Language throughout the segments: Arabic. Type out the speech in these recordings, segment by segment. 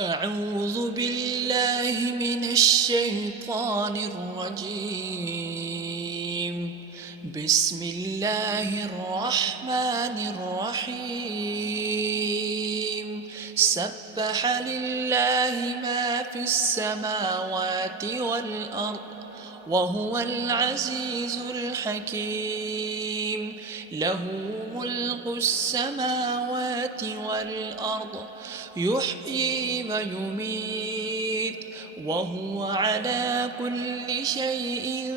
أعوذ بالله من الشيطان الرجيم. بسم الله الرحمن الرحيم. سبح لله ما في السماوات والأرض وهو العزيز الحكيم. له ملك السماوات والأرض يحيي ويميت وهو على كل شيء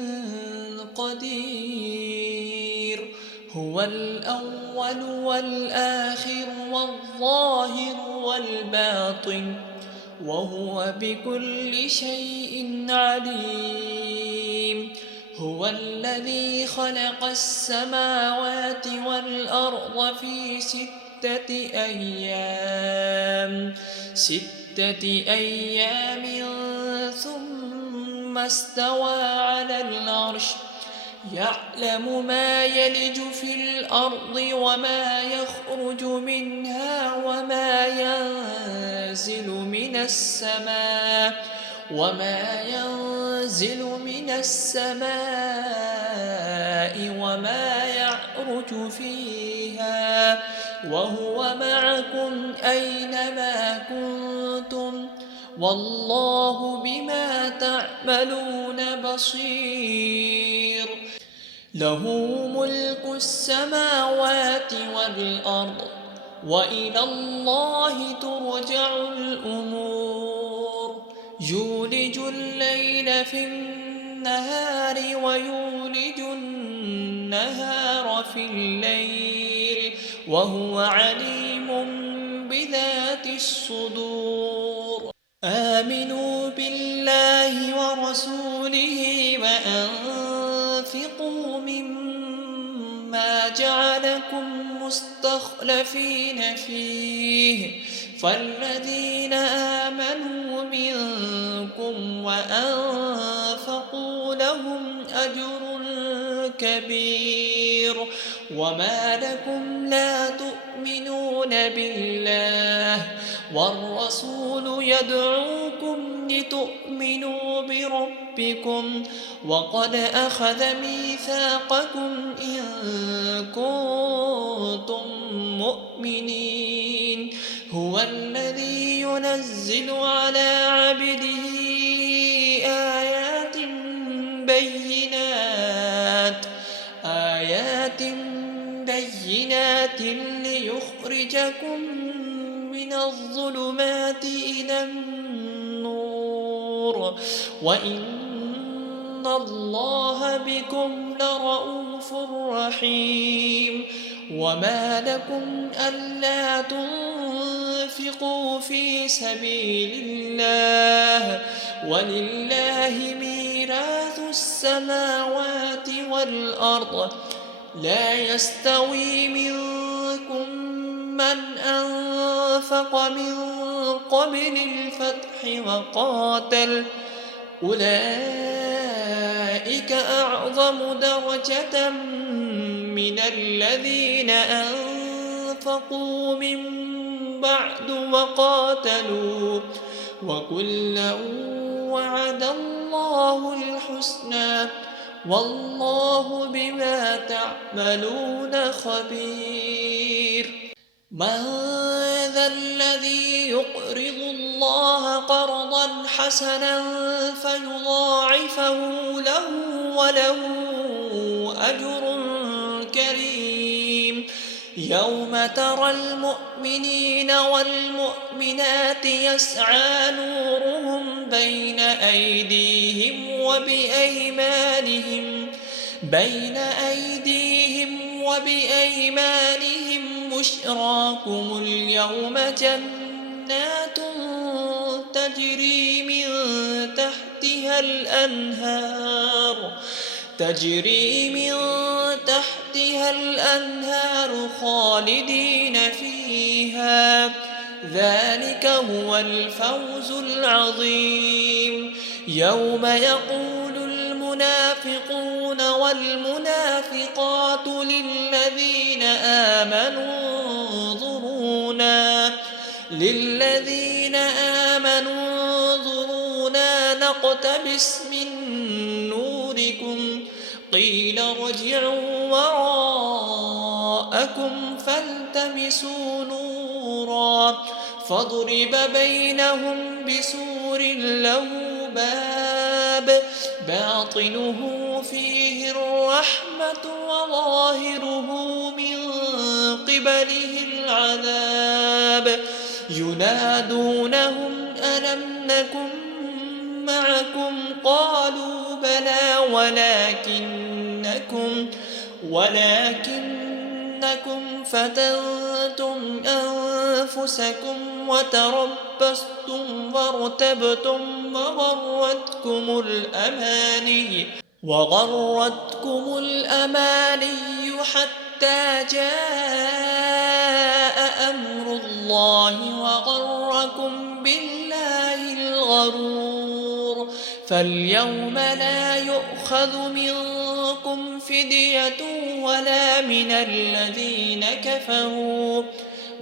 قدير. هو الأول والآخر والظاهر والباطن وهو بكل شيء عليم. هو الذي خلق السماوات والأرض في ستة أيام ثم استوى على العرش يعلم ما يلج في الأرض وما يخرج منها وما ينزل من السماء وما يعرج فيها وهو معكم أينما كنتم والله بما تعملون بصير. له ملك السماوات والأرض وإلى الله ترجع الأمور. يولج الليل في النهار ويولج النهار في الليل وهو عليم بذات الصدور. آمنوا بالله ورسوله وأنفقوا مما جعلكم مستخلفين فيه فالذين آمنوا منكم وأنفقوا لهم أجر كبير. وما لكم لا تؤمنون بالله والرسول يدعوكم لتؤمنوا بربكم وقد أخذ ميثاقكم إن كنتم مؤمنين. هو الذي ينزل على عبده آيات بينات ليخرجكم من الظلمات إلى النور وإن الله بكم لرءوف رحيم. وما لكم ألا تنفقوا في سبيل الله ولله ميراث السماوات والأرض لا يستوي منكم من أنفق من قبل الفتح وقاتل أولئك أعظم درجة من الذين أنفقوا من بعد وقاتلوا وكلا وعد الله الحسنى والله بما تعملون خبير. من ذا الذي يقرض الله قرضا حسنا فيضاعفه له وله أجر كريم. يوم ترى المؤمنين والمؤمنات يسعى نورهم بين أيديهم وبأيمانهم بشراكم اليوم جنات تجري من تحتها الأنهار خالدين فيها ذلك هو الفوز العظيم. يوم يقول المنافقون والمنافقات للذين آمنوا انظرونا آمنوا انظرونا نقتبس من نوركم قيل ارجعوا وراءكم فالتمسوا نورا فضرب بينهم بسور له باب باطنه فيه الرحمة وظاهره من قبله العذاب ينادونهم ألم نكن معكم قالوا بلى ولكنكم فتنتم أنفسكم وتربصتم وارتبتم وغرتكم الأماني حتى جاء أمر الله وغركم بالله الغرور فاليوم لا يؤخذ منكم فدية ولا من الذين كفروا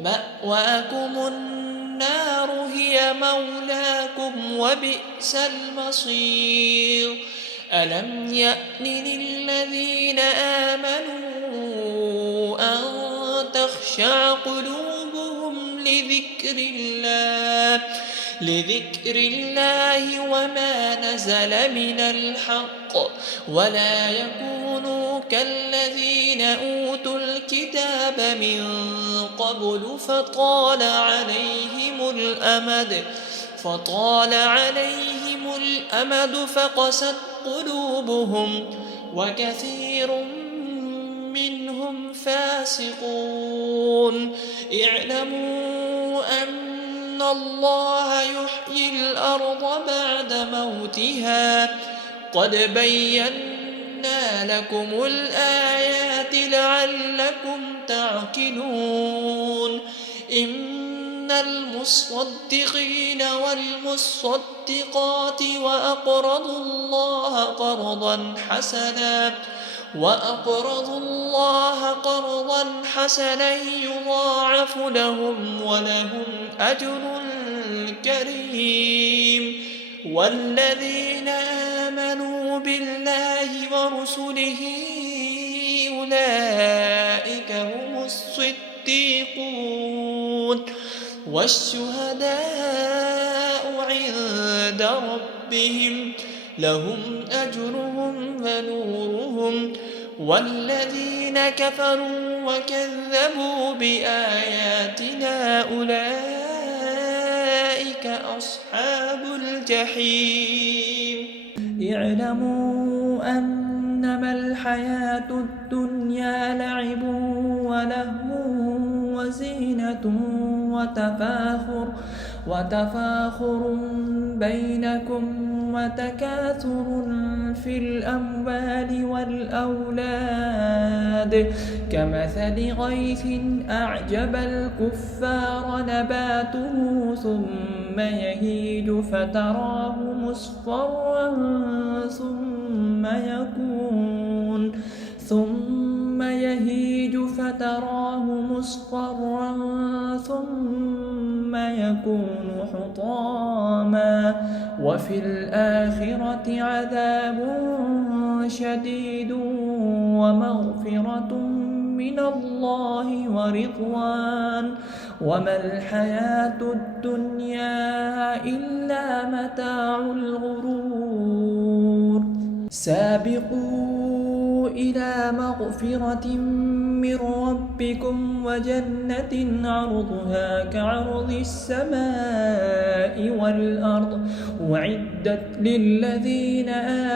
مأواكم النار هي مولاكم وبئس المصير ألم يأن للذين آمنوا أن تخشع قلوبهم لذكر الله وما نزل من الحق ولا يكونوا كالذين أوتوا الكتاب من قبل فطال عليهم الأمد فقست قلوبهم وكثير منهم فاسقون اعلموا أن الله يحيي الأرض بعد موتها قد بينا لكم الآيات لعلكم تعقلون إن المصدقين والمصدقات وأقرضوا الله قرضا حسنا يضاعف لهم ولهم أجر كريم والذين آمنوا بالله ورسله أولئك هم الصديقون والشهداء عند ربهم لهم أجرهم ونورهم والذين كفروا وكذبوا بآياتنا أولئك أصحاب الجحيم اعلموا أنما الحياة الدنيا لعب ولهو وزينة وتفاخر بينكم وتكاثر في الأموال والأولاد كمثل غيث أعجب الكفار نباته ثم يهيج فتراه مصفرا ثم يكون حطاما وفي الآخرة عذاب شديد ومغفرة من الله ورضوان وما الحياة الدنيا إلا متاع الغرور سابقوا إلى مغفرة من ربكم وجنة عرضها كعرض السماء والأرض أعدت للذين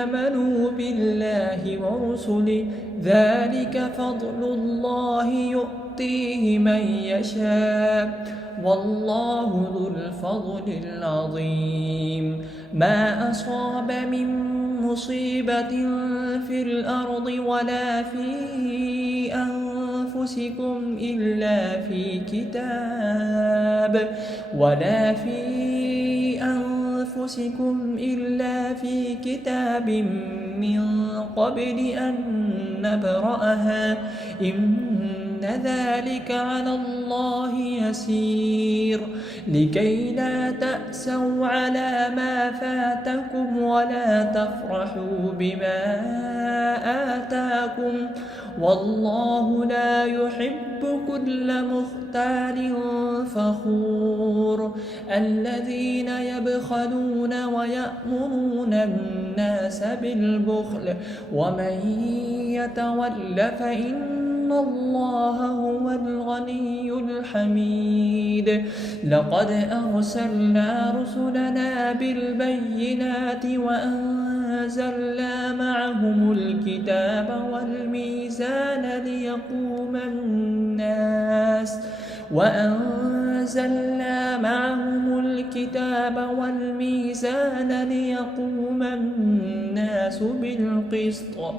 آمنوا بالله ورسله ذلك فضل الله يؤتيه من يشاء والله ذو الفضل العظيم ما أصاب من مصيبة في الأرض ولا في أنفسكم إلا في كتاب من قبل أن نبرأها إن ذلك على الله يسير لكي لا تأسوا على ما فاتكم ولا تفرحوا بما آتاكم والله لا يحب كل مختال فخور الذين يبخلون ويأمرون الناس بالبخل ومن يتول فإن الله هو الغني الحميد لقد أرسلنا رسلنا بالبينات وأنزلنا معهم الكتاب والميزان ليقوم الناس بالقسط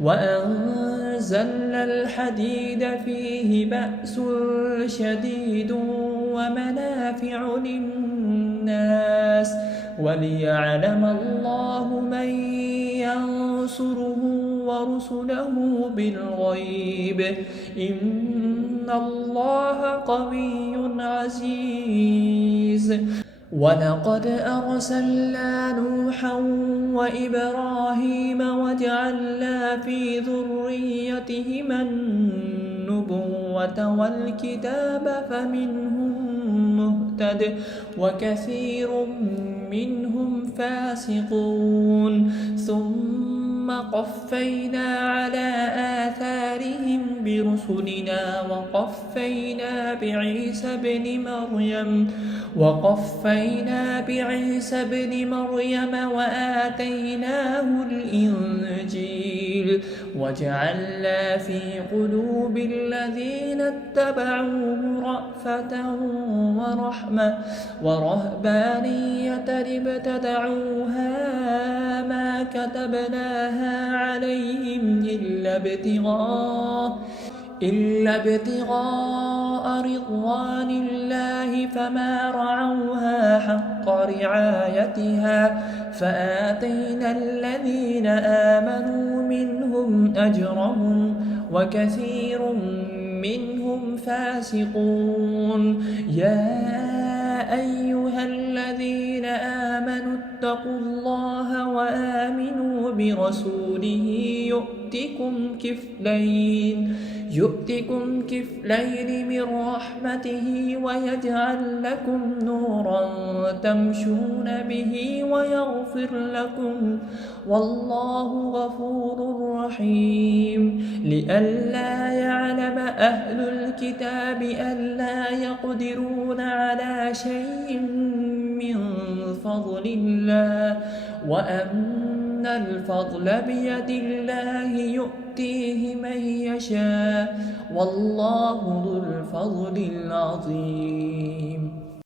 وأنزلنا الحديد فيه بأس شديد ومنافع للناس وليعلم الله من ينصره ورسله بالغيب إن الله قوي عزيز ولقد أرسلنا نوحا وإبراهيم وجعلنا في ذريتهما النبوة والكتاب فمنهم مهتد وكثير منهم فاسقون ثم قفينا على آثارهم برسلنا وقفينا بعيسى ابن مريم وآتيناه الإنجيل وجعلنا في قلوب الذين اتبعوه رأفة ورحمة ورهبانية ابتدعوها ما كتبناها عليهم إلا ابتغاء رضوان الله فما رعوها حق رعايتها فآتينا الذين آمنوا منهم أجرهم وكثير منهم فاسقون يا أيها الذين آمنوا اتقوا الله وآمنوا برسوله يؤتكم كفلين من رحمته ويجعل لكم نورا تمشون به ويغفر لكم والله غفور رحيم لئلا يعلم أهل الكتاب ألا يقدرون على شيء من فضل الله وأن الفضل بيد الله يؤتيه من يشاء والله ذو الفضل العظيم